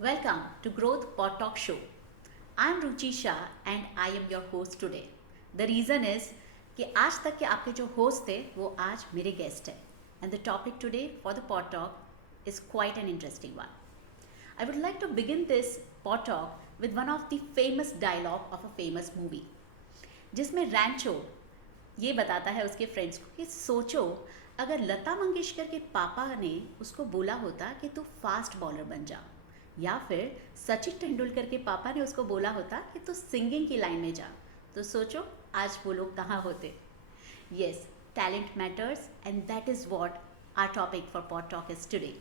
Welcome to Growth Pod Talk Show. I'm Ruchi Shah and I am your host today. The reason is कि आज तक के आपके जो होस्ट थे वो आज मेरे गेस्ट हैं and the topic today for the pod talk is quite an interesting one. I would like to begin this pod talk with one of the famous dialogue of a famous movie जिसमें रैंचो ये बताता है उसके friends को कि सोचो अगर लता मंगेशकर के पापा ने उसको बोला होता कि तू फास्ट बॉलर बन जा या फिर सचिन तेंदुलकर के पापा ने उसको बोला होता कि तू सिंगिंग की लाइन में जा तो सोचो आज वो लोग कहाँ होते yes talent matters and that is what our topic for pod talk is today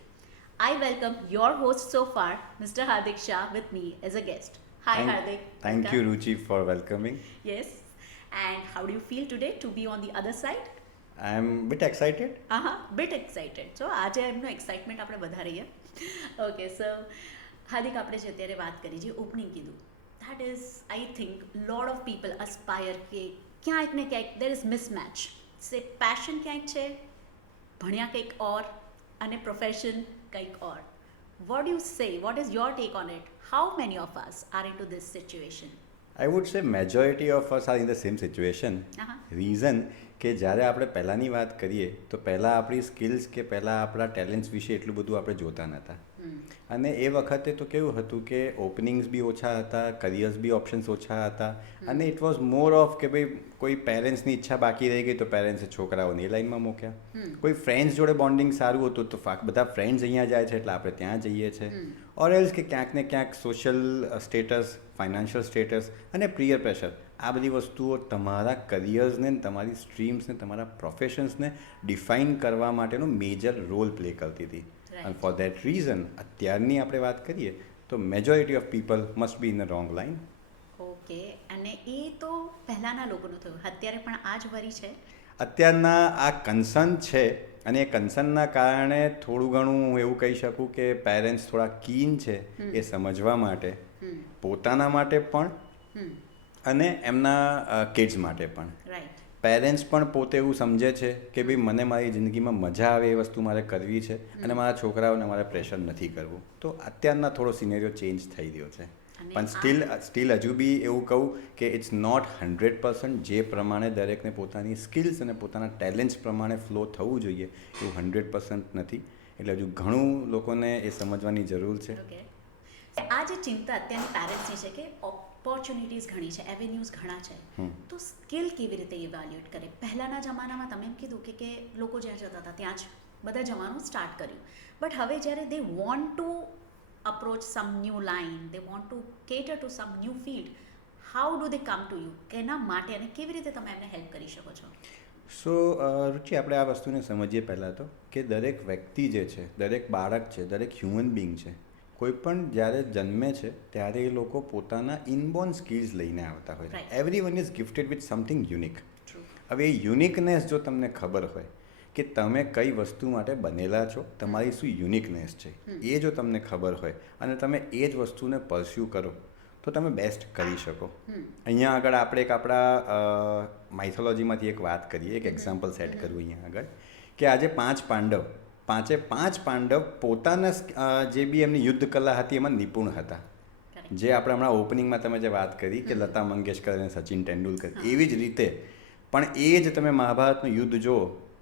I welcome your host so far mister Hardik Shah with me as a guest hi Hardik Thank you, Ruchi, for welcoming. yes and how do you feel today to be on the other side I'm a bit excited. bit excited so આજે એમનો excitement આપણે વધારીએ okay so હાર્દિક આપણે જે અત્યારે વાત કરી જે ઓપનિંગ કીધું that is I think lot of people aspire કે ક્યાંક ને ક્યાંક there is mismatch say passion ક્યાંક છે ભણ્યા કંઈક ઓર અને પ્રોફેશન કંઈક ઓર what do you say what is your take on it how many of us are into this situation I would say majority of us are in the same situation. Reason કે જ્યારે આપણે પહેલાંની વાત કરીએ તો પહેલાં આપણી skills કે પહેલાં આપણા ટેલેન્ટ્સ વિશે એટલું બધું આપણે જોતા નહોતા અને એ વખતે તો કેવું હતું કે ઓપનિંગ્સ બી ઓછા હતા કરિયર્સ બી ઓપ્શન્સ ઓછા હતા અને ઇટ વોઝ મોર ઓફ કે ભાઈ કોઈ પેરેન્ટ્સની ઈચ્છા બાકી રહી ગઈ તો પેરેન્ટ્સે છોકરાઓને એ લાઈનમાં મૂક્યા કોઈ ફ્રેન્ડ્સ જોડે બોન્ડિંગ સારું હતું તો બધા ફ્રેન્ડ્સ અહીંયા જાય છે એટલે આપણે ત્યાં જઈએ છીએ ઓર એલ્સ કે ક્યાંક ને ક્યાંક સોશિયલ સ્ટેટસ ફાઇનાન્શિયલ સ્ટેટસ અને પ્રિયર પ્રેશર આ બધી વસ્તુઓ તમારા કરિયર્સને તમારી સ્ટ્રીમ્સને તમારા પ્રોફેશન્સને ડિફાઇન કરવા માટેનો મેજર રોલ પ્લે કરતી હતી અને ફોર દેટ રીઝન અત્યારની આપણે વાત કરીએ તો majority of people must be in a wrong line okay અને એ તો પહેલાંના લોકોનું થયું અત્યારે પણ આ જ વરી છે અત્યારના આ કન્સર્ન છે અને એ કન્સર્નના કારણે થોડું ઘણું હું એવું કહી શકું કે પેરેન્ટ્સ થોડા કીન છે એ સમજવા માટે પોતાના માટે પણ અને એમના કિડ્સ માટે પણ રાઈટ પેરેન્ટ્સ પણ પોતે એવું સમજે છે કે ભાઈ મને મારી જિંદગીમાં મજા આવે એ વસ્તુ મારે કરવી છે અને મારા છોકરાઓને મારે પ્રેશર નથી કરવું તો અત્યારના થોડો સિનેરિયો ચેન્જ થઈ રહ્યો છે પણ સ્ટીલ હજુ બી એવું કહું કે ઇટ્સ નોટ 100% જે પ્રમાણે દરેકને પોતાની સ્કિલ્સ અને પોતાના ટેલેન્ટ્સ પ્રમાણે ફ્લો થવું જોઈએ એવું 100% નથી એટલે હજુ ઘણું લોકોને એ સમજવાની જરૂર છે ઓકે આ જે ચિંતા અત્યારની પેરેન્ટ્સની છે કે ઓપોર્ચ્યુનિટીઝ ઘણી છે એવેન્યુઝ ઘણા છે તો સ્કિલ કેવી રીતે ઇવેલ્યુએટ કરે પહેલાંના જમાનામાં તમે એમ કીધું કે લોકો જ્યાં જતા હતા ત્યાં જ બધા જવાનું સ્ટાર્ટ કર્યું બટ હવે જ્યારે they want to approach some new line they want to cater to some new field how do they come to you એના માટે અને કેવી રીતે તમે એમને હેલ્પ કરી શકો છો સો રુચિ આપણે આ વસ્તુને સમજીએ પહેલાં તો કે દરેક વ્યક્તિ જે છે દરેક બાળક છે દરેક હ્યુમન બિંગ છે કોઈ પણ જ્યારે જન્મે છે ત્યારે એ લોકો પોતાના ઇનબોર્ન સ્કિલ્સ લઈને આવતા હોય છે every one is gifted with something unique હવે એ યુનિકનેસ જો તમને ખબર હોય કે તમે કઈ વસ્તુ માટે બનેલા છો તમારી શું યુનિકનેસ છે એ જો તમને ખબર હોય અને તમે એ જ વસ્તુને પરસ્યુ કરો તો તમે બેસ્ટ કરી શકો અહીંયા આગળ આપણે એક આપણા માઇથોલોજીમાંથી એક વાત કરીએ એક એક્ઝામ્પલ સેટ કરવું અહીંયા આગળ કે આજે પાંચે પાંચ પાંડવ પોતાના જે બી એમની યુદ્ધ કલા હતી એમાં નિપુણ હતા જે આપણે હમણાં ઓપનિંગમાં તમે જે વાત કરી કે લતા મંગેશકર અને સચિન તેંડુલકર એવી જ રીતે પણ એ જ તમે મહાભારતનું યુદ્ધ જુઓ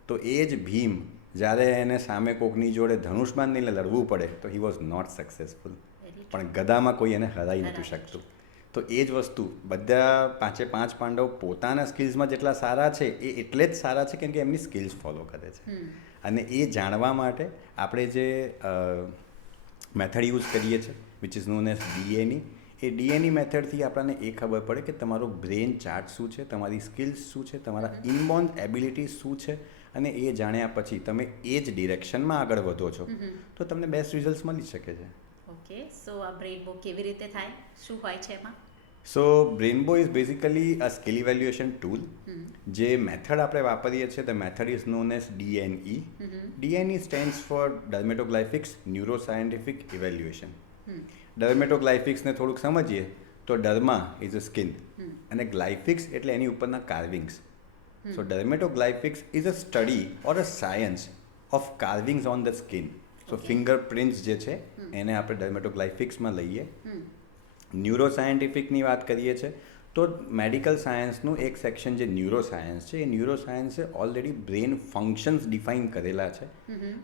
તો એ જ ભીમ જ્યારે એને સામે કોકની જોડે ધનુષબાણ લઈને લડવું પડે તો હી વોઝ નોટ સક્સેસફુલ પણ ગદામાં કોઈ એને હરાઈ નહોતું શકતું તો એ જ વસ્તુ બધા પાંચે પાંચ પાંડવ પોતાના સ્કિલ્સમાં જેટલા સારા છે એ એટલે જ સારા છે કેમ કે એમની સ્કિલ્સ ફોલો કરે છે અને એ જાણવા માટે આપણે જે મેથડ યુઝ કરીએ છીએ વિચ ઇઝ નોન એઝ ડીએનઈ એ ડીએનઈ મેથડથી આપણને એ ખબર પડે કે તમારો બ્રેન ચાર્ટ શું છે તમારી સ્કિલ્સ શું છે તમારા ઇનબોર્ન એબિલિટીઝ શું છે અને એ જાણ્યા પછી તમે એ જ ડિરેક્શનમાં આગળ વધો છો તો તમને બેસ્ટ રિઝલ્ટ મળી શકે છે ઓકે સો આ બ્રેઇન બોક કેવી રીતે થાય શું હોય છે એમાં so Brainbo is basically a skill evaluation tool જે મેથડ આપણે વાપરીએ છીએ the method is known as DNE DNE stands for dermatoglyphics neuro scientific evaluation ડર્મેટોગ્લાયફિક્સને થોડુંક સમજીએ તો ડર્મા ઇઝ અ સ્કિન અને ગ્લાયફિક્સ એટલે એની ઉપરના carvings so dermatoglyphics is a study or a science of carvings on the skin so fingerprints જે છે એને આપણે ડર્મેટોગ્લાયફિક્સમાં લઈએ. હમ ન્યુરોસાયન્ટિફિકની વાત કરીએ છીએ તો મેડિકલ સાયન્સનું એક સેક્શન જે ન્યુરોસાયન્સ છે, એ ન્યુરોસાયન્સે ઓલરેડી બ્રેન ફંક્શન્સ ડિફાઇન કરેલા છે.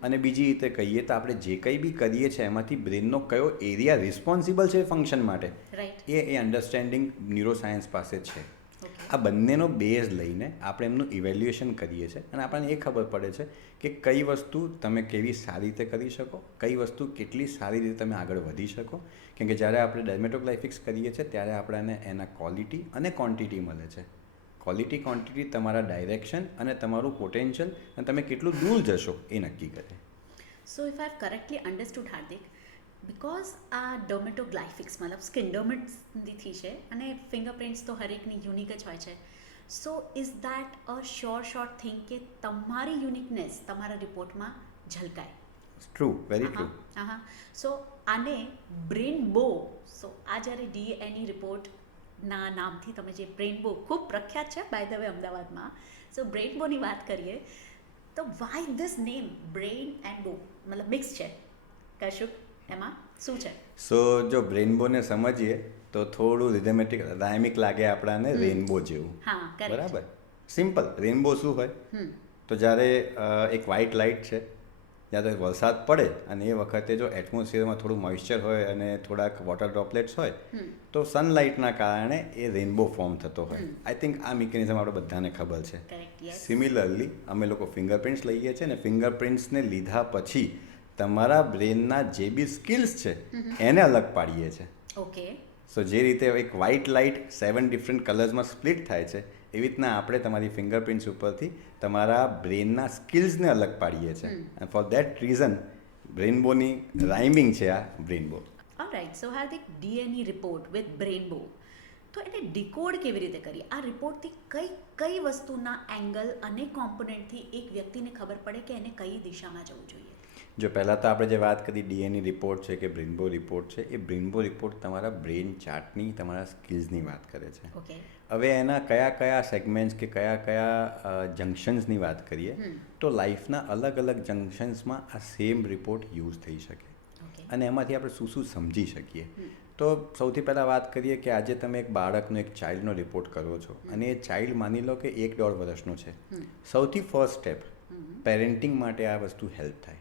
અને બીજી રીતે કહીએ તો આપણે જે કંઈ બી કરીએ છીએ એમાંથી બ્રેનનો કયો એરિયા રિસ્પોન્સિબલ છે ફંક્શન માટે, રાઈટ. એ અન્ડરસ્ટેન્ડિંગ ન્યુરોસાયન્સ પાસે છે. ઓકે. આ બંનેનો બેઝ લઈને આપણે એમનું ઇવેલ્યુએશન કરીએ છીએ અને આપણને એ ખબર પડે છે કે કઈ વસ્તુ તમે કેવી સારી રીતે કરી શકો, કઈ વસ્તુ કેટલી સારી રીતે તમે આગળ વધી શકો. કેમ કે જ્યારે આપણે ડર્મેટોગ્લાયફિક્સ કરીએ છીએ ત્યારે આપણને એના ક્વોલિટી અને ક્વોન્ટિટી મળે છે. ક્વોલિટી ક્વોન્ટિટી તમારા ડાયરેક્શન અને તમારું પોટેન્શિયલ અને તમે કેટલું દૂર જશો એ નક્કી કરે. સો if I have correctly understood Hardik, because આ ડર્મેટોગ્લાયફિક્સ મતલબ સ્કિન ડર્મેટથી છે અને ફિંગરપ્રિન્ટ્સ તો હરેકની યુનિક જ હોય છે. સો is that a sure thing કે તમારી યુનિકનેસ તમારા રિપોર્ટમાં ઝલકાય? True, very true. હા. સો આને બ્રેનબો, સો આ જ્યારે ડીએનઈ રિપોર્ટના નામથી તમે જે બ્રેનબો ખૂબ પ્રખ્યાત છે બાય ધ વે અમદાવાદમાં, સો બ્રેનબોની વાત કરીએ તો Y this name brain and બો, મતલબ મિક્સ છે કશુંક, એમાં શું છે? સો જો બ્રેનબોને સમજીએ તો થોડું રિધમેટિક રાયમિક લાગે આપણાને, રેનબો જેવું. હા, કરેક્ટ. બરાબર. સિમ્પલ. રેનબો શું હોય તો જ્યારે એક વ્હાઇટ લાઇટ છે, જ્યારે વરસાદ પડે અને એ વખતે જો એટમોસ્ફિયરમાં થોડું મોઇશ્ચર હોય અને થોડાક વોટર ડ્રોપલેટ્સ હોય તો સનલાઇટના કારણે એ રેનબો ફોર્મ થતો હોય. આઈ થિંક આ મિકેનિઝમ આપણે બધાને ખબર છે. Correct, yes. સિમિલરલી અમે લોકો ફિંગરપ્રિન્ટ્સ લઈએ છીએ અને ફિંગરપ્રિન્ટ્સને લીધા પછી તમારા બ્રેનના જે બી સ્કિલ્સ છે એને અલગ પાડીએ છીએ. ઓકે. સો જે રીતે એક વ્હાઇટ લાઇટ 7 ડિફરન્ટ કલર્સમાં સ્પ્લિટ થાય છે એવી રીતના આપણે તમારી ફિંગરપ્રિન્ટ્સ ઉપરથી તમારા બ્રેનના સ્કિલ્સને અલગ પાડીએ છીએ. એન્ડ ફોર દેટ રીઝન બ્રેનબોની રાઇમિંગ છે આ Brainbo. All right. So Hardik, DNE report with Brainbo, તો એને ડીકોડ કેવી રીતે કરીએ? આ રિપોર્ટથી કઈ વસ્તુના એંગલ અને કોમ્પોનન્ટથી એક વ્યક્તિને ખબર પડે કે એને કઈ દિશામાં જવું જોઈએ? જો પહેલાં તો આપણે જે વાત કરી ડીએનઈ રિપોર્ટ છે કે બ્રેનબો રિપોર્ટ છે, એ બ્રેનબો રિપોર્ટ તમારા બ્રેન ચાર્ટની, તમારા સ્કિલ્સની વાત કરે છે. ઓકે. હવે એના કયા સેગમેન્ટ્સ કે કયા જંક્શન્સની વાત કરીએ તો લાઈફના અલગ અલગ જંક્શન્સમાં આ સેમ રિપોર્ટ યુઝ થઈ શકે. ઓકે. અને એમાંથી આપણે શું સમજી શકીએ. તો સૌથી પહેલાં વાત કરીએ કે આજે તમે એક બાળકનો, એક ચાઇલ્ડનો રિપોર્ટ કરો છો અને એ ચાઇલ્ડ માની લો કે 1-1.5 વર્ષનો છે. સૌથી ફર્સ્ટ સ્ટેપ પેરેન્ટિંગ માટે આ વસ્તુ હેલ્પ થાય.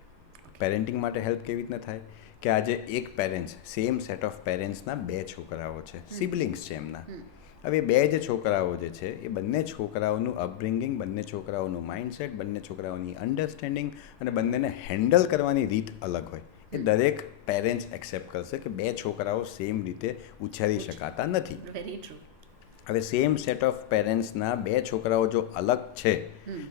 પેરેન્ટિંગ માટે હેલ્પ કેવી રીતના થાય કે આજે એક પેરેન્ટ્સ, સેમ સેટ ઓફ પેરેન્ટ્સના 2 છોકરાઓ છે, સિબલિંગ્સ છે એમના. હવે 2 જે છોકરાઓ જે છે એ બંને છોકરાઓનું અપબ્રિંગિંગ, બંને છોકરાઓનું માઇન્ડસેટ, બંને છોકરાઓની અન્ડરસ્ટેન્ડિંગ અને બંનેને હેન્ડલ કરવાની રીત અલગ હોય. એ દરેક પેરેન્ટ્સ એક્સેપ્ટ કરશે કે 2 છોકરાઓ સેમ રીતે ઉછેરી શકાતા નથી. Very true. હવે સેમ સેટ ઓફ પેરેન્ટ્સના 2 છોકરાઓ જો અલગ છે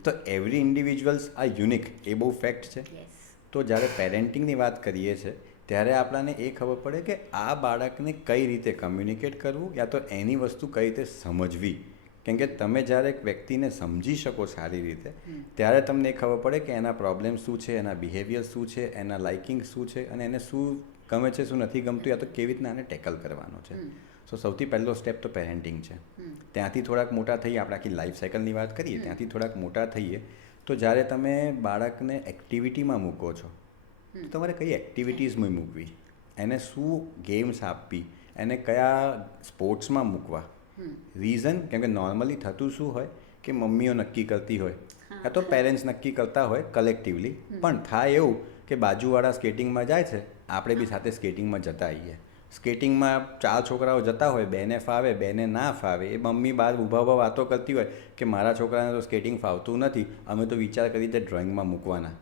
તો એવરી ઇન્ડિવિજ્યુઅલ્સ આર યુનિક, એ બહુ ફેક્ટ છે. યસ. તો જ્યારે પેરેન્ટિંગની વાત કરીએ છીએ ત્યારે આપણને એ ખબર પડે કે આ બાળકને કઈ રીતે કમ્યુનિકેટ કરવું યા તો એની વસ્તુ કઈ રીતે સમજવી. કેમ કે તમે જ્યારે એક વ્યક્તિને સમજી શકો સારી રીતે ત્યારે તમને એ ખબર પડે કે એના પ્રોબ્લેમ શું છે, એના બિહેવિયર શું છે, એના લાઇકિંગ શું છે અને એને શું ગમે છે, શું નથી ગમતું, યા તો કેવી રીતના આને ટેકલ કરવાનો છે. સો સૌથી પહેલો સ્ટેપ તો પેરેન્ટિંગ છે. ત્યાંથી થોડાક મોટા થઈએ, આપણે આખી લાઈફ સાયકલની વાત કરીએ, ત્યાંથી થોડાક મોટા થઈએ તો જ્યારે તમે બાળકને એક્ટિવિટીમાં મૂકો છો તો તમારે કઈ એક્ટિવિટીઝમાં મૂકવી, એને શું ગેમ્સ આપવી, એને કયા સ્પોર્ટ્સમાં મૂકવા. રીઝન કેમ કે નોર્મલી થતું શું હોય કે મમ્મીઓ નક્કી કરતી હોય યા તો પેરેન્ટ્સ નક્કી કરતા હોય કલેક્ટિવલી, પણ થાય એવું કે બાજુવાળા સ્કેટિંગમાં જાય છે, આપણે બી સાથે સ્કેટિંગમાં જતા આવીએ. સ્કેટિંગમાં 4 છોકરાઓ જતા હોય, 2ને ફાવે, 2ને ના ફાવે, એ મમ્મી બહાર ઊભા વાતો કરતી હોય કે મારા છોકરાને તો સ્કેટિંગ ફાવતું નથી, અમે તો વિચાર કરી તે ડ્રોઈંગમાં મૂકવાના.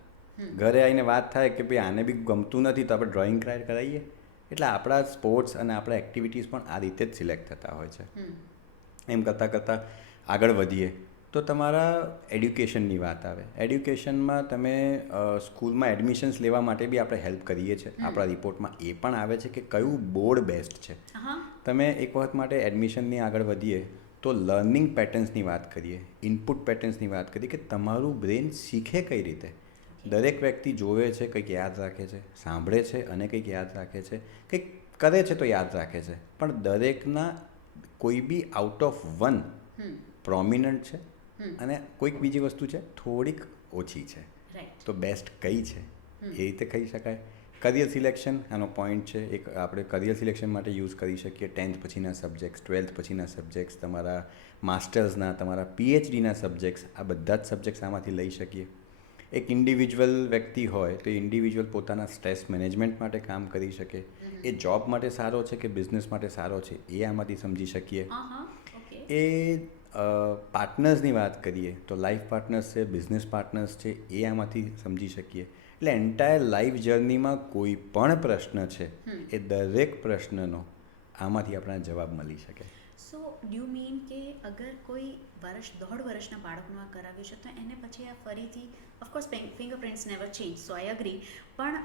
ઘરે આવીને વાત થાય કે ભાઈ આને બી ગમતું નથી તો આપણે ડ્રોઈંગ કરાવીએ. એટલે આપણા સ્પોર્ટ્સ અને આપણા એક્ટિવિટીઝ પણ આ રીતે જ સિલેક્ટ થતા હોય છે. એમ કરતાં આગળ વધીએ તો તમારા એડ્યુકેશનની વાત આવે. એડ્યુકેશનમાં તમે સ્કૂલમાં એડમિશન્સ લેવા માટે બી આપણે હેલ્પ કરીએ છીએ. આપણા રિપોર્ટમાં એ પણ આવે છે કે કયું બોર્ડ બેસ્ટ છે. તમે એક વખત માટે એડમિશનની આગળ વધીએ તો લર્નિંગ પેટર્ન્સની વાત કરીએ, ઇનપુટ પેટર્ન્સની વાત કરીએ કે તમારું બ્રેન શીખે કઈ રીતે. દરેક વ્યક્તિ જોવે છે, કંઈક યાદ રાખે છે, સાંભળે છે અને કંઈક યાદ રાખે છે, કંઈક કરે છે તો યાદ રાખે છે, પણ દરેકના કોઈ બી આઉટ ઓફ 1 પ્રોમિનન્ટ છે અને કોઈક બીજી વસ્તુ છે થોડીક ઓછી છે. તો બેસ્ટ કઈ છે એ રીતે કહી શકાય. કરિયર સિલેક્શન આનો પોઈન્ટ છે. એક આપણે કરિયર સિલેક્શન માટે યુઝ કરી શકીએ 10th પછીના સબ્જેક્ટ્સ, 12th પછીના સબ્જેક્ટ્સ, તમારા માસ્ટર્સના, તમારા પીએચડીના સબ્જેક્ટ્સ, આ બધા જ સબ્જેક્ટ્સ આમાંથી લઈ શકીએ. એક ઇન્ડિવિજ્યુઅલ વ્યક્તિ હોય તો એ ઇન્ડિવિજ્યુઅલ પોતાના સ્ટ્રેસ મેનેજમેન્ટ માટે કામ કરી શકે. એ જોબ માટે સારો છે કે બિઝનેસ માટે સારો છે એ આમાંથી સમજી શકીએ. એ પાર્ટનર્સની વાત કરીએ તો લાઈફ પાર્ટનર્સ છે, બિઝનેસ પાર્ટનર્સ છે, એ આમાંથી સમજી શકીએ. એટલે એન્ટાયર લાઈફ જર્નીમાં કોઈ પણ પ્રશ્ન છે એ દરેક પ્રશ્નનો આમાંથી આપણને જવાબ મળી શકે. સો ડુ મીન કે અગર કોઈ દોઢ વર્ષના બાળકનું આ કરાવ્યું છે તો એને પછી આ ફરીથી ઓફકોર્સ ફિંગરપ્રિન્ટ્સ નેવર ચેન્જ, સો આઈ અગ્રી, પણ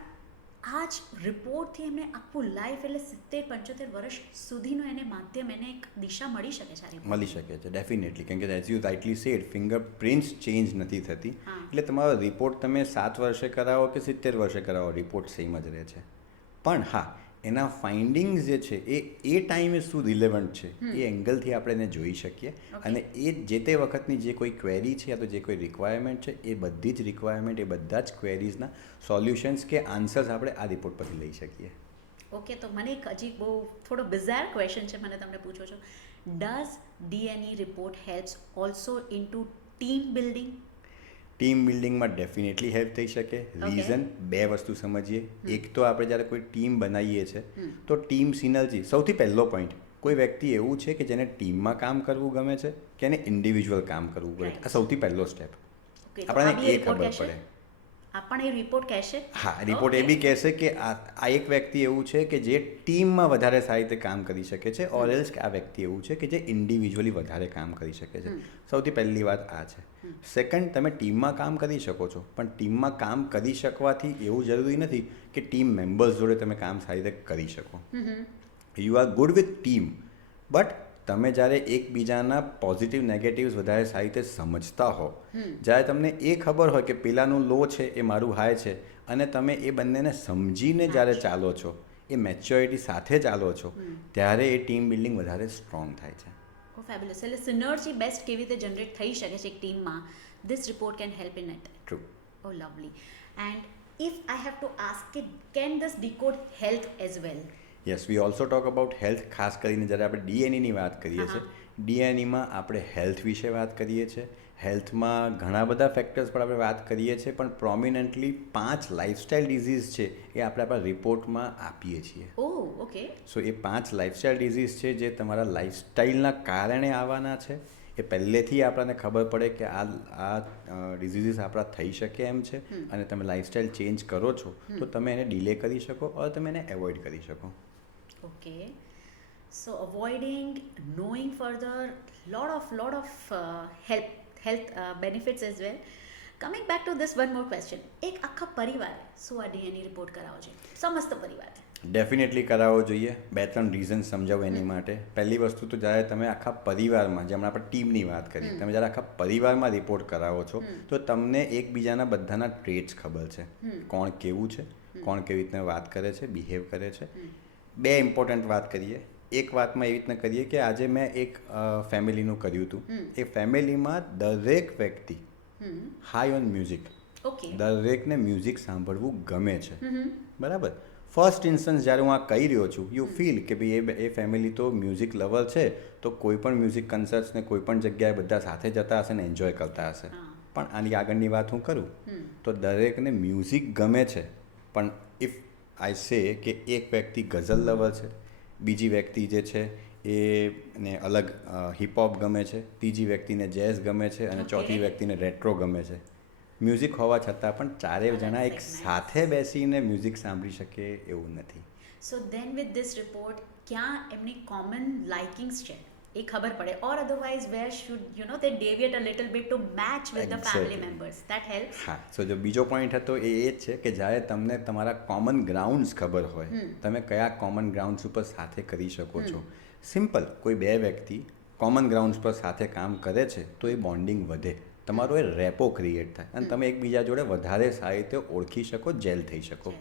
આ જ રિપોર્ટથી એમને આખું લાઈફ એટલે 70-75 વર્ષ સુધીનું એને માધ્યમ, એને એક દિશા મળી શકે છે. મળી શકે છે ડેફિનેટલી, કેમ કે as you rightly said fingerprints change નથી થતી. એટલે તમારો રિપોર્ટ તમે 7 વર્ષે કરાવો કે 70 વર્ષે કરાવો, રિપોર્ટ સેમ જ રહે છે. પણ હા, એના ફાઇન્ડિંગ્સ જે છે એ ટાઈમે શું રિલેવન્ટ છે એ એંગલથી આપણે એને જોઈ શકીએ. અને એ જે તે વખતની જે કોઈ ક્વેરી છે યા તો જે કોઈ રિક્વાયરમેન્ટ છે એ બધી જ રિક્વાયરમેન્ટ, એ બધા જ ક્વેરીઝના સોલ્યુશન્સ કે આન્સર્સ આપણે આ રિપોર્ટ પરથી લઈ શકીએ. ઓકે, તો મને એક હજી બહુ થોડો બિઝાર ક્વેશ્ચન છે, મને તમને પૂછો છો. Does DNE report helps also into team building? Team બિલ્ડિંગમાં ડેફિનેટલી હેલ્પ થઈ શકે. રીઝન બે વસ્તુ સમજીએ. એક તો આપણે જ્યારે કોઈ ટીમ બનાવીએ છીએ તો ટીમ સિનર્જી સૌથી પહેલો પોઈન્ટ. કોઈ વ્યક્તિ એવું છે કે જેને ટીમમાં કામ કરવું ગમે છે કે એને ઇન્ડિવિજ્યુઅલ કામ કરવું ગમે, આ સૌથી પહેલો સ્ટેપ. આપણને એ ખબર પડે. આપણને એ રિપોર્ટ કહેશે? હા, રિપોર્ટ એ બી કહેશે કે આ એક વ્યક્તિ એવું છે કે જે ટીમમાં વધારે સારી રીતે કામ કરી શકે છે, ઓર એલ્સ કે આ વ્યક્તિ એવું છે કે જે ઇન્ડિવિજ્યુઅલી વધારે કામ કરી શકે છે. સૌથી પહેલી વાત આ છે. સેકન્ડ, તમે ટીમમાં કામ કરી શકો છો, પણ ટીમમાં કામ કરી શકવાથી એવું જરૂરી નથી કે ટીમ મેમ્બર્સ જોડે તમે કામ સારી રીતે કરી શકો. You are good with team, but તમે જ્યારે એકબીજાના પોઝિટિવ નેગેટિવ્સ વધારે સારી રીતે સમજતા હો, જ્યારે તમને એ ખબર હોય કે પેલાનું લો છે એ મારું હાઈ છે, અને તમે એ બંનેને સમજીને જ્યારે ચાલો છો, એ મેચ્યોરિટી સાથે ચાલો છો, ત્યારે એ ટીમ બિલ્ડિંગ વધારે સ્ટ્રોંગ થાય છે. Oh fabulous. એટલે સિનર્જી બેસ્ટ કેવી રીતે જનરેટ થઈ શકે છે એક ટીમમાં, this report can help in it. True. Oh lovely. And if I have to ask કે can this decode health as well? Yes, we also talk about health. ખાસ કરીને જ્યારે આપણે ડીએનઈની વાત કરીએ છીએ, ડીએનઈમાં આપણે હેલ્થ વિશે વાત કરીએ છીએ. હેલ્થમાં ઘણા બધા ફેક્ટર્સ પર આપણે વાત કરીએ છીએ, પણ પ્રોમિનન્ટલી 5 લાઇફસ્ટાઇલ ડિઝીઝ છે એ આપણે આપણા રિપોર્ટમાં આપીએ છીએ. ઓકે. સો એ 5 લાઇફસ્ટાઇલ ડિઝીઝ છે જે તમારા લાઇફસ્ટાઇલના કારણે આવવાના છે. એ પહેલેથી આપણને ખબર પડે કે આ ડિઝીઝીસ આપણા થઈ શકે એમ છે, અને તમે લાઇફસ્ટાઇલ ચેન્જ કરો છો તો તમે એને ડિલે કરી શકો ઓર તમે એને એવોઇડ કરી શકો. Okay, so avoiding, knowing further, lot of health benefits as well. Coming back to this, one more question. એક આખા પરિવારે શું આ ડીએનઈ રિપોર્ટ કરાવવો જોઈએ? સમસ્ત પરિવારે ડેફિનેટલી કરાવવો જોઈએ. 2-3 રીઝન સમજાવું એની માટે. પહેલી વસ્તુ તો જ્યારે તમે આખા પરિવારમાં, જેમ આપણે ટીમની વાત કરી, તમે જ્યારે આખા પરિવારમાં રિપોર્ટ કરાવો છો તો તમને એકબીજાના બધાના ટ્રેટ્સ ખબર છે. કોણ કેવું છે, કોણ કેવી રીતના વાત કરે છે, બિહેવ કરે છે. 2 ઇમ્પોર્ટન્ટ વાત કરીએ. એક વાતમાં એવી રીતના કરીએ કે આજે મેં એક ફેમિલીનું કર્યું હતું. એ ફેમિલીમાં દરેક વ્યક્તિ હાઈ ઓન મ્યુઝિક. દરેકને મ્યુઝિક સાંભળવું ગમે છે. બરાબર. ફર્સ્ટ ઇન્સ્ટન્સ જ્યારે હું આ કહી રહ્યો છું, યુ ફીલ કે ભાઈ એ ફેમિલી તો મ્યુઝિક લવર છે, તો કોઈ પણ મ્યુઝિક કન્સર્ટ્સને કોઈ પણ જગ્યાએ બધા સાથે જતા હશે ને એન્જોય કરતા હશે. પણ આની આગળની વાત હું કરું તો દરેકને મ્યુઝિક ગમે છે, પણ ઇફ આઈ સે કે એક વ્યક્તિ ગઝલ લવર છે, બીજી વ્યક્તિ જે છે એને અલગ હિપહોપ ગમે છે, ત્રીજી વ્યક્તિને જેઝ ગમે છે, અને ચોથી વ્યક્તિને રેટ્રો ગમે છે. મ્યુઝિક હોવા છતાં પણ ચારેય જણા એક સાથે બેસીને મ્યુઝિક સાંભળી શકે એવું નથી. So then with this report ક્યાં એમની કોમન લાઇકિંગ્સ છે એ ખબર પડે, or otherwise where should they deviate a little bit to match with the family members. That helps. હા, સો જો બીજો પોઈન્ટ હતો એ જ છે કે જ્યારે તમને તમારા કોમન ગ્રાઉન્ડ્સ ખબર હોય, તમે કયા કોમન ગ્રાઉન્ડ્સ ઉપર સાથે કરી શકો છો. સિમ્પલ, કોઈ 2 વ્યક્તિ કોમન ગ્રાઉન્ડ્સ પર સાથે કામ કરે છે તો એ બોન્ડિંગ વધે, તમારો એ રેપો ક્રિએટ થાય, અને તમે એકબીજા જોડે વધારે સારી રીતે ઓળખી શકો, જેલ થઈ શકો.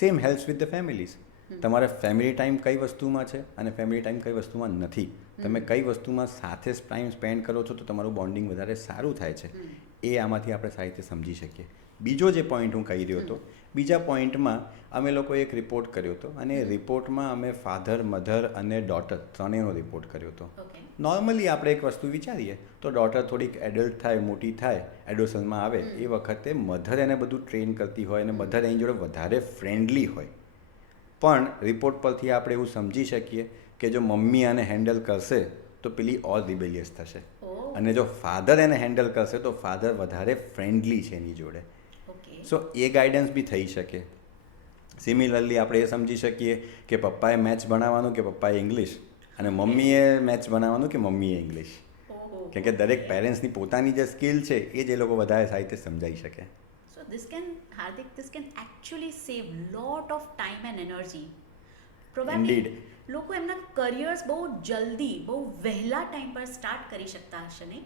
Same helps with the families. તમારે ફેમિલી ટાઈમ કઈ વસ્તુમાં છે અને ફેમિલી ટાઈમ કઈ વસ્તુમાં નથી, તમે કઈ વસ્તુમાં સાથે ટાઈમ સ્પેન્ડ કરો છો તો તમારું બોન્ડિંગ વધારે સારું થાય છે, એ આમાંથી આપણે સારી રીતે સમજી શકીએ. બીજો જે પોઈન્ટ હું કહી રહ્યો હતો, બીજા પોઈન્ટમાં અમે લોકો એક રિપોર્ટ કર્યો હતો અને એ રિપોર્ટમાં અમે ફાધર મધર અને ડોટર ત્રણેયનો રિપોર્ટ કર્યો હતો. ઓકે. નોર્મલી આપણે એક વસ્તુ વિચારીએ તો ડોટર થોડીક એડલ્ટ થાય, મોટી થાય, એડોસનમાં આવે એ વખતે મધર એને બધું ટ્રેન કરતી હોય અને મધર એની જોડે વધારે ફ્રેન્ડલી હોય. પણ રિપોર્ટ પરથી આપણે એવું સમજી શકીએ કે જો મમ્મી આને હેન્ડલ કરશે તો પેલી ઓર રિબેલિયસ થશે અને જો ફાધર એને હેન્ડલ કરશે તો ફાધર વધારે ફ્રેન્ડલી છે એની જોડે. ઓકે. સો એ ગાઈડન્સ બી થઈ શકે. સિમિલરલી આપણે એ સમજી શકીએ કે પપ્પાએ મેથ્સ ભણાવવાનું કે પપ્પાએ ઇંગ્લિશ અને મમ્મીએ મેથ્સ ભણાવવાનું કે મમ્મીએ ઇંગ્લિશ. કેમ કે દરેક પેરેન્ટ્સની પોતાની જે સ્કિલ છે એ જ એ લોકો વધારે સારી રીતે સમજાઈ શકે. So this can actually save lot of time and energy. Probably Indeed. લોકો એમના કરિયર્સ બહુ જલ્દી, બહુ વહેલા ટાઈમ પર સ્ટાર્ટ કરી શકતા હશે નહીં?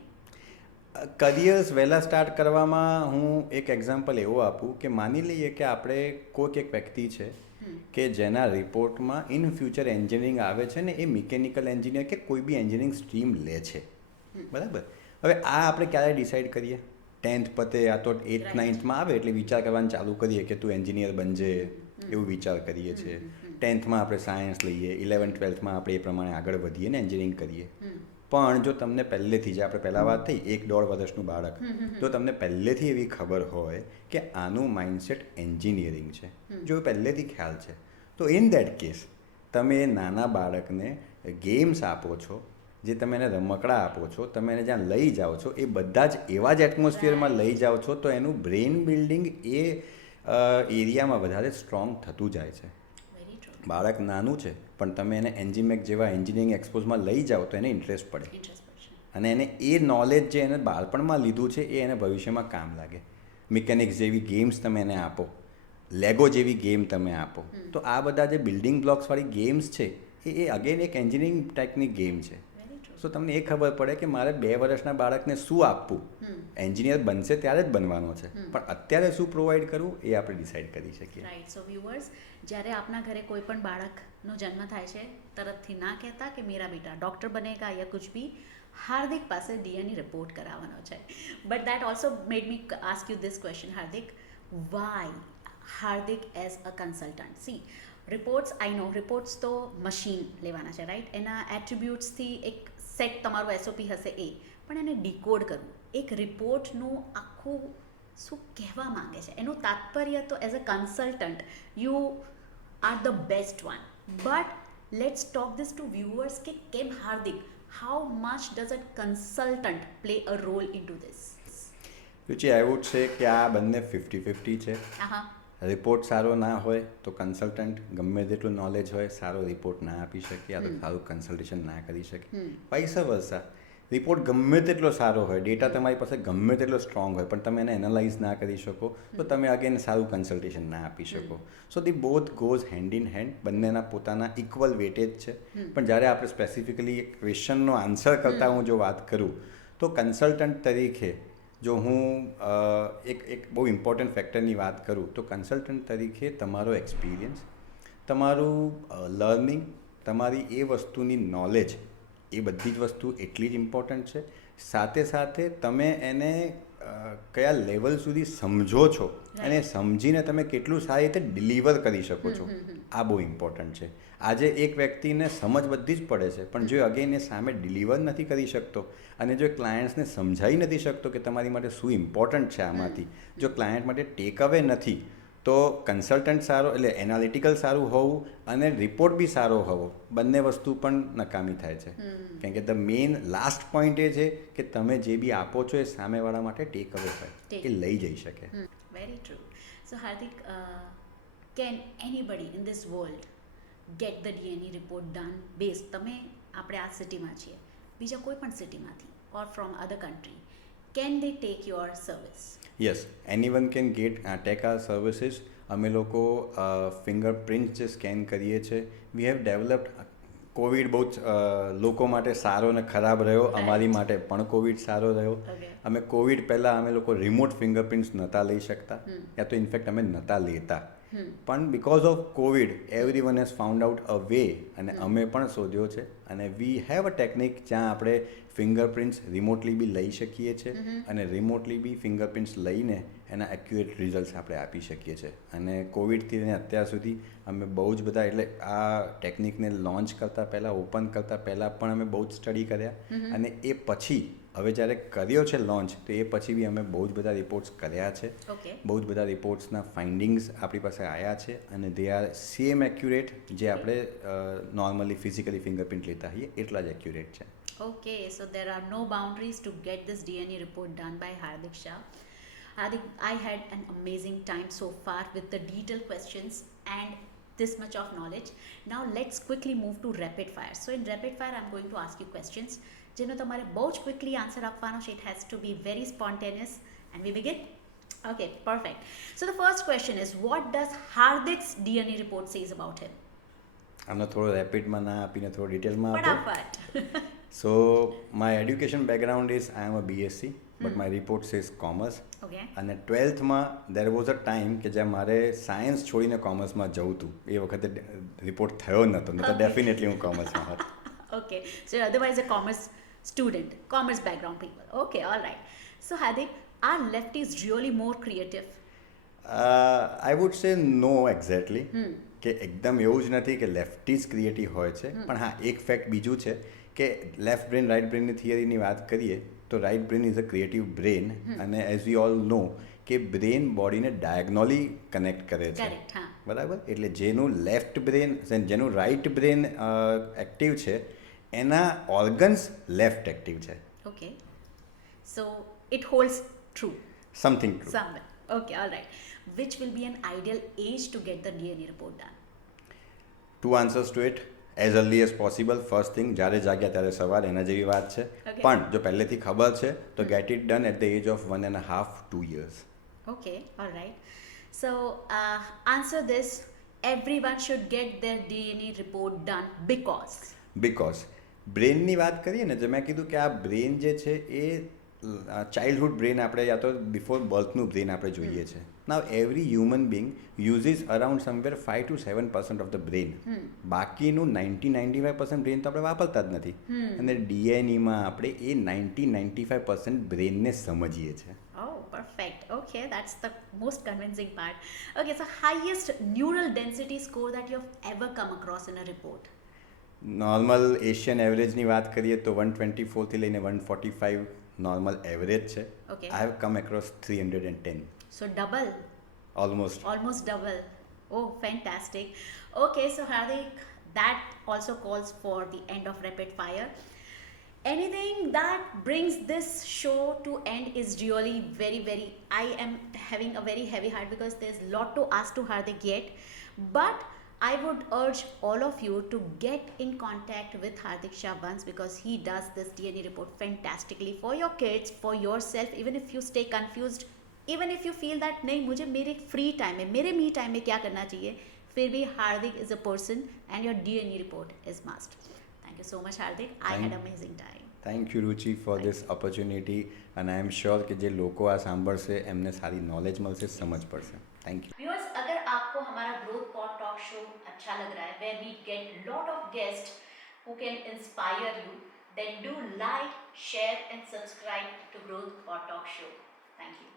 કરિયર્સ વહેલા સ્ટાર્ટ કરવામાં હું એક એક્ઝામ્પલ એવો આપું કે માની લઈએ કે આપણે કોઈક એક વ્યક્તિ છે કે જેના રિપોર્ટમાં ઇન ફ્યુચર એન્જિનિયરિંગ આવે છે ને એ મિકેનિકલ એન્જિનિયર કે કોઈ બી એન્જિનિયરિંગ સ્ટ્રીમ લે છે, બરાબર. હવે આ આપણે ક્યારે ડિસાઇડ કરીએ? 10th પતે આ તો 8th 9thમાં આવે એટલે વિચાર કરવાનું ચાલુ કરીએ કે તું એન્જિનિયર બનજે એવું વિચાર કરીએ છીએ. 10thમાં આપણે સાયન્સ લઈએ, 11th 12thમાં આપણે એ પ્રમાણે આગળ વધીએ ને એન્જિનિયરિંગ કરીએ. પણ જો તમને પહેલેથી જ આપણે પહેલાં વાત થઈ 1-1.5 વર્ષનું બાળક, જો તમને પહેલેથી એવી ખબર હોય કે આનું માઇન્ડસેટ એન્જિનિયરિંગ છે, જો પહેલેથી ખ્યાલ છે, તો ઇન દેટ કેસ તમે એ નાના બાળકને ગેમ્સ આપો છો, જે તમે એને રમકડા આપો છો, તમે એને જ્યાં લઈ જાઓ છો એ બધા જ એવા જ એટમોસ્ફિયરમાં લઈ જાઓ છો તો એનું બ્રેઇન બિલ્ડિંગ એ એરિયામાં વધારે સ્ટ્રોંગ થતું જાય છે. Very true. બાળક નાનું છે પણ તમે એને એન્જીમેક જેવા એન્જિનિયરિંગ એક્સપોઝમાં લઈ જાઓ તો એને ઇન્ટરેસ્ટ પડે ઇન્ટરેસ્ટ પડશે. અને એને એ નોલેજ જે એને બાળપણમાં લીધું છે એ એને ભવિષ્યમાં કામ લાગે. મિકેનિક્સ જેવી ગેમ્સ તમે એને આપો, લેગો જેવી ગેમ તમે આપો, તો આ બધા જે બિલ્ડિંગ બ્લોક્સવાળી ગેમ્સ છે એ અગેન એક એન્જિનિયરિંગ ટાઈપની ગેમ છે. Very true. સો તમને એ ખબર પડે કે મારે 2 વર્ષના બાળકને શું આપવું. એન્જિનિયર બનશે ત્યારે જ બનવાનો છે, પણ અત્યારે શું પ્રોવાઈડ કરવું એ આપણે ડિસાઈડ કરી શકીએ. રાઈટ. સો વ્યુઅર્સ, જ્યારે આપના ઘરે કોઈ પણ બાળકનો જન્મ થાય છે, તરતથી ના કહેતા કે મેરા બેટા ડૉક્ટર બનેગા યા કુછ ભી, હાર્દિક પાસે ડીએનએ રિપોર્ટ કરાવવાનો છે. But that also made me ask you this question, Hardik, why Hardik as a consultant? See, reports, I know reports તો મશીન લેવાના છે, રાઈટ? એના એટ્રીબ્યુટ્સથી એક સેટ તમારું એસઓપી હશે એ, પણ એને ડીકોડ કરવું, એક રિપોર્ટનું આખું શું કહેવા માંગે છે એનું તાત્પર્ય, તો as a consultant you are the best one. But let's talk this to viewers કે કેમ Hardik, how much does a consultant play a role into this? Ruchi, I would say કે આ બંને 50-50 છે. હા. રિપોર્ટ સારો ના હોય તો કન્સલ્ટન્ટ ગમે તેટલું નોલેજ હોય સારો રિપોર્ટ ના આપી શકે યા તો સારું કન્સલ્ટેશન ના કરી શકે. વાઇસ વર્સા, રિપોર્ટ ગમે તેટલો સારો હોય, ડેટા તમારી પાસે ગમે તેટલો સ્ટ્રોંગ હોય, પણ તમે એને એનાલાઇઝ ના કરી શકો તો તમે અગેન સારું કન્સલ્ટેશન ના આપી શકો. So the both goes hand in hand. બંનેના પોતાના ઇક્વલ વેટેજ છે. પણ જ્યારે આપણે સ્પેસિફિકલી ક્વેશ્ચનનો આન્સર કરતાં હું જો વાત કરું તો કન્સલ્ટન્ટ તરીકે જો હું એક બહુ ઇમ્પોર્ટન્ટ ફેક્ટરની વાત કરું તો કન્સલ્ટન્ટ તરીકે તમારો એક્સપિરિયન્સ, તમારું લર્નિંગ, તમારી એ વસ્તુની નોલેજ, એ બધી જ વસ્તુ એટલી જ ઇમ્પોર્ટન્ટ છે. સાથે સાથે તમે એને કયા લેવલ સુધી સમજો છો અને સમજીને તમે કેટલું સારી રીતે ડિલિવર કરી શકો છો, આ બહુ ઇમ્પોર્ટન્ટ છે. આજે એક વ્યક્તિને સમજ બધી જ પડે છે, પણ જો અગેન એ સામે ડિલિવર નથી કરી શકતો અને જો ક્લાયન્ટ્સને સમજાવી નથી શકતો કે તમારી માટે શું ઇમ્પોર્ટન્ટ છે આમાંથી, જો ક્લાયન્ટ માટે ટેક અવે નથી, તો કન્સલ્ટન્ટ સારો એટલે એનાલિટિકલ સારું હોવું અને રિપોર્ટ બી સારો હોવો, બંને વસ્તુ પણ નકામી થાય છે. કેમ કે ધ મેઇન લાસ્ટ પોઈન્ટ એ છે કે તમે જે બી આપો છો એ સામેવાળા માટે ટેક અવે હોય, એ લઈ જઈ શકે. Very true. So Hardik, can anybody in this world get the DNA report done because, તમે આપણે આ સિટીમાં છીએ, બીજા કોઈ પણ સિટીમાંથી or from other country, can they take your service? Yes, anyone can take our services. અમે લોકો ફિંગરપ્રિન્ટ જે સ્કેન કરીએ છીએ, વી હેવ ડેવલપ્ડ. કોવિડ બહુ જ લોકો માટે સારો અને ખરાબ રહ્યો, અમારી માટે પણ કોવિડ સારો રહ્યો. અમે કોવિડ પહેલાં અમે લોકો રિમોટ ફિંગરપ્રિન્ટ્સ નહોતા લઈ શકતા, યા તો ઇનફેક્ટ અમે નહોતા લેતા. પણ because of Covid every one has found out a way અને અમે પણ શોધ્યો છે અને વી હેવ અ ટેકનિક જ્યાં આપણે ફિંગરપ્રિન્ટ્સ રિમોટલી બી લઈ શકીએ છીએ અને રિમોટલી બી ફિંગરપ્રિન્ટ્સ લઈને એના એક્યુરેટ રિઝલ્ટ્સ આપણે આપી શકીએ છીએ અને કોવિડથી લઈને અત્યાર સુધી અમે બહુ જ બધા એટલે આ ટેકનિકને લોન્ચ કરતાં પહેલાં ઓપન કરતાં પહેલાં પણ અમે બહુ જ સ્ટડી કર્યા અને એ પછી હવે જ્યારે કર્યો છે લોન્ચ તો એ પછી બી અમે બહુ જ બધા રિપોર્ટ્સ કર્યા છે ઓકે બહુ જ બધા રિપોર્ટ્સના ફાઇન્ડિંગ્સ આપણી પાસે આવ્યા છે અને દે આર સેમ એક્યુરેટ જે આપણે નોર્મલી ફિઝિકલી ફિંગરપ્રિન્ટ લેતા હોઈએ એટલા જ એક્યુરેટ છે. Okay, so there are no boundaries to get this DNA report done by Hardik Shah. Hardik, I had an amazing time so far with the detailed questions and this much of knowledge. Now let's quickly move to rapid fire. So in rapid fire, I'm going to ask you questions. જેનો તમારે બહુ જ quickly answer આપવાનો છે. It has to be very spontaneous. And we begin? Okay, perfect. So the first question is, what does Hardik's DNA report says about him? આમને થોડો રેપિડમાં ના આપીને થોડો ડિટેલમાં આપો. ફટાફટ. So my education background is I am a BSc but my report says commerce. Okay. અને 12thમાં there was a time કે જ્યાં મારે સાયન્સ છોડીને કોમર્સમાં જવું હતું એ વખતે રિપોર્ટ થયો નહોતો નહીં તો Okay. ડેફિનેટલી હું કોમર્સમાં હોત. Okay, so you're otherwise a commerce student, commerce background people. Okay, all right. So Hardik, are lefties really more creative? I would say no exactly કે એકદમ એવું જ નથી કે લેફ્ટીઝ ક્રિએટિવ હોય છે પણ હા એક ફેક્ટ બીજું છે કે લેફ્ટ બ્રેન રાઇટ બ્રેનની થિયરીની વાત કરીએ તો right brain is a creative brain અને એઝ વી ઓલ નો કે બ્રેન બોડીને ડાયગ્નોલી કનેક્ટ કરે છે Correct, હા. બરાબર એટલે જેનું લેફ્ટ બ્રેન જેનું રાઇટ બ્રેન એક્ટિવ છે એના ઓર્ગન્સ લેફ્ટ એક્ટિવ છે. Okay. So it holds true something true. somewhere. Okay, all right. Which will be an ideal age to get the DNA report done? Two answers to it as early as possible first thing જ્યારે જાગ્યા ત્યારે સવાર એના જેવી વાત છે Okay. પણ જો પહેલેથી ખબર છે તો get it done at the age of 1.5 2 years. Okay, all right. So answer this. Everyone should get their DNA report done because. Because બ્રેનની વાત કરીએ ને જે મેં કીધું કે આ બ્રેન જે છે એ ચાઇલ્ડહુડ બ્રેન આપણે યા તો બિફોર બર્થનું બ્રેન આપણે જોઈએ છે. Now every human being uses around somewhere 5 to 7% of the brain. બાકીનું 90-95% બ્રેન તો આપણે વાપરતા જ નથી અને ડીએનઈમાં આપણે એ 90-95% બ્રેનને સમજીએ છીએ. Oh, perfect. Okay, that's the most convincing part. Okay, so highest neural density score that you have ever come across in a report. Normal Asian એવરેજની વાત કરીએ તો 124થી લઈને 145 નોર્મલ એવરેજ છે. Okay. I have come across 310 So double, ઓલમોસ્ટ. almost double. Oh, fantastic. Okay, so Hardik, that also calls for the end of rapid fire. Anything that brings this show to end is really very, I am having a very heavy heart because there's a lot to ask to Hardik yet. But I would urge all of you to get in contact with Hardik Shah once because he does this DNA report fantastically for your kids, for yourself, even if you stay confused, even if you feel that नहीं मुझे मेरे free time में मेरे me time में क्या करना चाहिए फिर भी Hardik is a person and your DNA report is must. Thank you so much Hardik. I had amazing time. Thank you Ruchi for this opportunity અને આઈ એમ શ્યોર કે જે લોકો આ સાંભળશે એમને સારી નોલેજ મળશે સમજ પડશે. Thank you. व्यूअर्स अगर आपको हमारा ग्रोथ पॉड टॉक शो अच्छा लग रहा है where we get lot of guests who can inspire you, then do like, share and subscribe to Growth Pod Talk Show. Thank you.